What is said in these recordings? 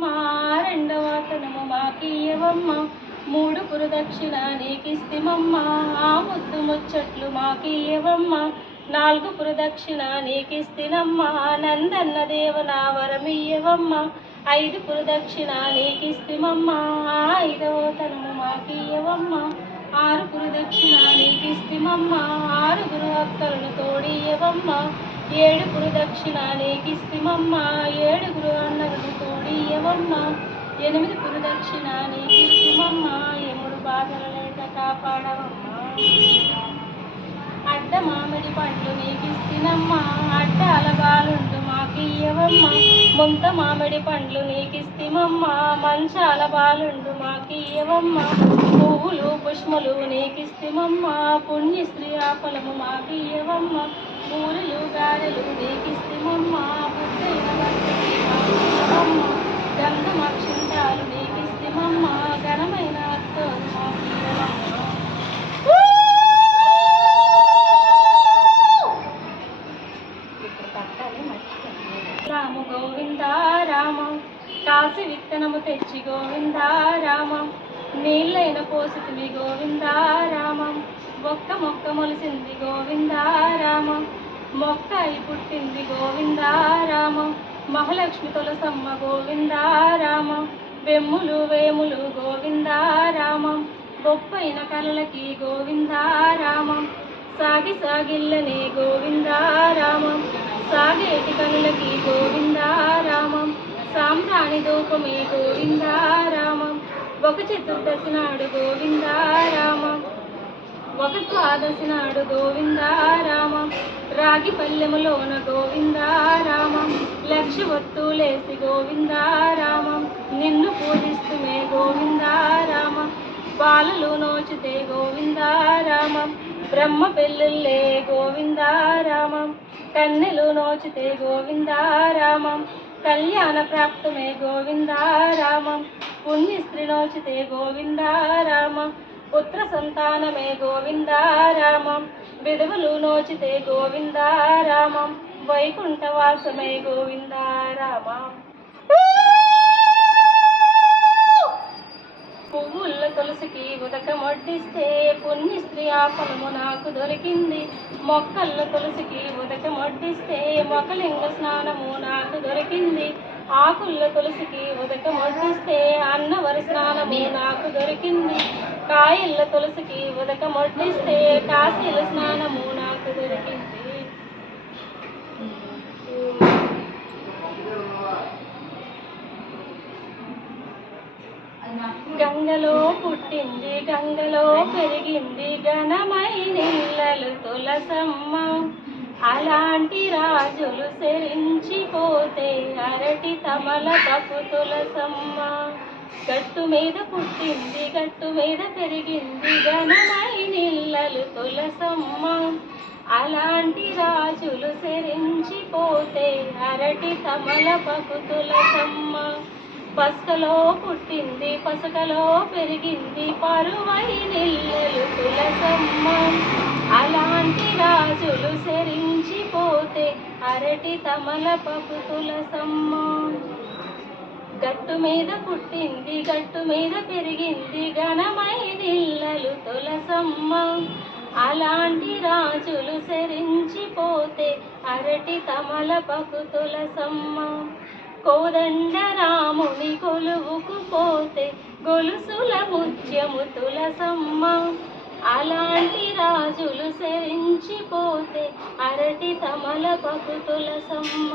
మా రెండవ తనము మాకియ్యవమ్మ మూడు పురదక్షిణ నీకిస్తిమమ్మ. ఆ ముద్దు ముచ్చట్లు మాకియ్యవమ్మ నాలుగు పురదక్షిణ నీకిస్తినమ్మ. నందన్న దేవన వరమియ్యవమ్మ ఐదు పురదక్షిణ నీకిస్తిమమ్మ. ఐదవ తనము మాకియ్యవమ్మ ఆరు పురదక్షిణ నీకిస్తిమమ్మ. ఆరుగురు అక్కలను తోడియ్యవమ్మ ఏడు పురదక్షిణ నీకిస్తిమమ్మ ఏడుగురు అన్నలను తోడియ్యవమ్మ ఎనిమిది పురదక్షిణ నీకిస్తిమమ్మ ఎముడు బాధల లేక కాపాడవమ్మ. అడ్డ మామిడి పండ్లు నీకిస్తినమ్మా అడ్డ అలబాలుండు మాకి మాకియ్యవమ్మ ముంత మామిడి పండ్లు నీకిస్తిమమ్మా అలబాలుండు మాకి మాకియ్యవమ్మ పువ్వులు పుష్పలు నీకిస్తిమమ్మా పుణ్య ఆఫలము మాకు మాకియ్యవమ్మ పూరులు రాము గోవింద రామ కాసి విత్తనము తెచ్చి గోవింద రామ నీళ్ళైన పోసితివి గోవింద రామ ఒక్క మొక్క మొలిసింది గోవింద రామ మొక్క అయి పుట్టింది గోవిందారామ మహాలక్ష్మి తులసమ్మ గోవిందారామ వెమ్ములు వేములు గోవిందారామ గొప్పైన కలలకి గోవింద రామ. సాగి సాగిల్లనే గోవింద రామ. సాగేటి కనులకి గోవిందారామ సాంబ్రాణి దూపమే గోవింద రామ. ఒక చతుర్దశి నాడు గోవిందారామ రామ ఒక నాడు గోవింద రామ. రాగి పల్లెములోన గోవింద రామ. లక్ష వత్తులేసి గోవింద రామ. నిన్ను పూజిస్తుమే గోవింద రామ. బాలలు నోచితే గోవింద రామ. బ్రహ్మ పెళ్ళుల్లే గోవింద రామ. కన్నెలు నోచితే గోవింద రామ. కళ్యాణ ప్రాప్తమే గోవింద రామ. పుణ్య స్త్రీ నోచితే గోవింద రామ. పుత్ర సంతానమే గోవిందారామం విధవులు నోచితే గోవిందారామం వైకుంఠవాసమే గోవిందారామం రామ. పువ్వుల్ల తులసికి ఉదకం మొడ్డిస్తే పుణ్య స్త్రీ ఆపలము నాకు దొరికింది. మొక్కల్ల తులసికి ఉదకం మొడ్డిస్తే మొక్కలింగ స్నానము నాకు దొరికింది. ఆకుల తులసికి ఉదక మొట్టిస్తే అన్నవరి స్నానము నాకు దొరికింది. కాయల తులసికి ఉదక మొట్టిస్తే కాశీల స్నానము నాకు దొరికింది. గంగలో పుట్టింది గంగలో పెరిగింది ఘనమైన తులసమ్మ. లాంటి రాజులు సెరించిపోతే అరటి తమల తప్పు తులసమ్మ. గట్టు మీద పుట్టింది గట్టు మీద పెరిగింది ఘనమై నిల్లలు తులసమ్మ. అలాంటి రాజులు సెరించిపోతే అరటి తమల పపు తులసమ్మ. పసుకలో పుట్టింది పసుకలో పెరిగింది పరువై నిల్లలు తులసమ్మ అలాంటి రాజులు సెరించిపోతే అరటి తమల పపు తులసమ్మ. గట్టు మీద పుట్టింది గట్టు మీద పెరిగింది ఘనమై నిల్లలు తులసమ్మ. అలాంటి రాజులు సెరించిపోతే అరటి తమల పకు తులసమ్మ. కోదండ రాముని కొలువుకు పోతే గొలుసుల ముత్యము తులసమ్మ. అలాంటి రాజులు సెరించిపోతే అరటి తమల పకు తులసమ్మ.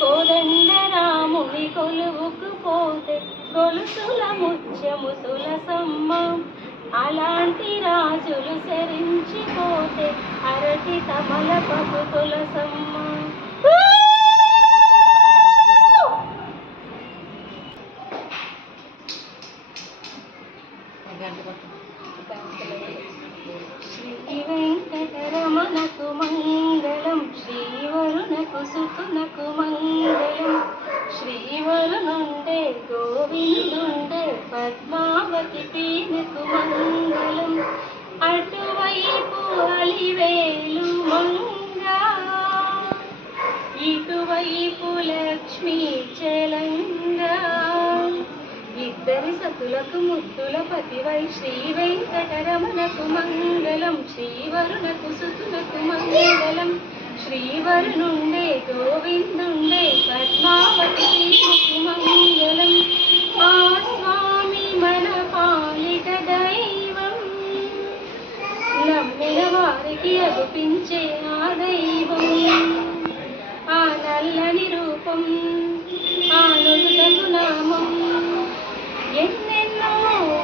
కోదండ రాముని కొలువుకు పోతే గొలుసుల ముత్యము తులసమ్మ. అలాంటి రాజులు సెరించిపోతే అరటి తమల పకు తులసమ్మ. శ్రీవరుణకు మంగళం శ్రీవరునుండే గోవిందుండే పద్మావతి పీనకు మంగళం అటువైపు అలివేలు మంగ ఇటువైపు లక్ష్మీ చలంగా. ముద్దులకు ముద్దుల పతివై శ్రీ వెంకటరమణకు మంగళం శ్రీవరుణకు సుతులకు మంగళం శ్రీవరుణుండే గోవిందుండే పద్మావతి శ్రీకు మంగళం ఆ స్వామి మన పాలిట దైవం. నమ్మిన వారికి అగుపించే ఆ దైవం. ఆ నల్లని రూపం ఆ నుదుటకు నామం. ఎన్నెన్నో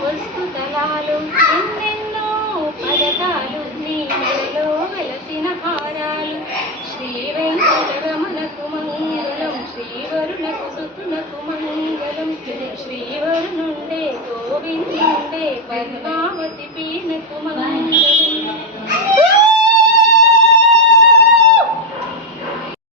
వస్తు తలాలు మంగళం శ్రీవరుణకు సుతునకు మంగళం శ్రీవరుణుండే గోవిందుండే పద్మావతి పీనకు మంగళం